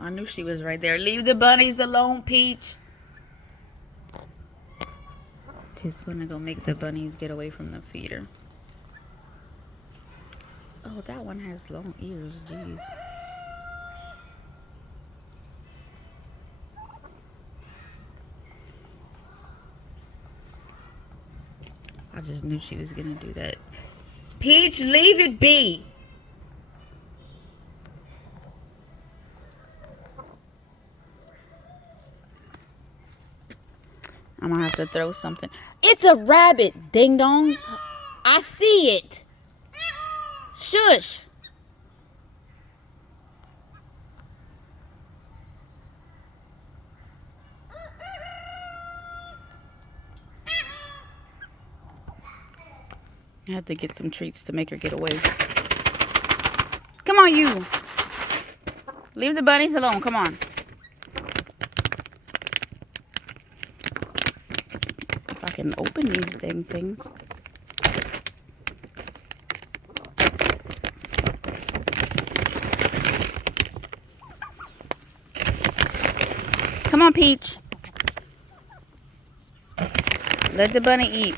I knew she was right there. Leave the bunnies alone, Peach. She's gonna go make the bunnies get away from the feeder. Oh, that one has long ears. Jeez. I just knew she was gonna do that. Peach, leave it be. I'm gonna have to throw something. It's a rabbit, ding dong. I see it. Shush. I have to get some treats to make her get away. Come on, you. Leave the bunnies alone. Come on. If I can open these dang things. Come on, Peach. Let the bunny eat.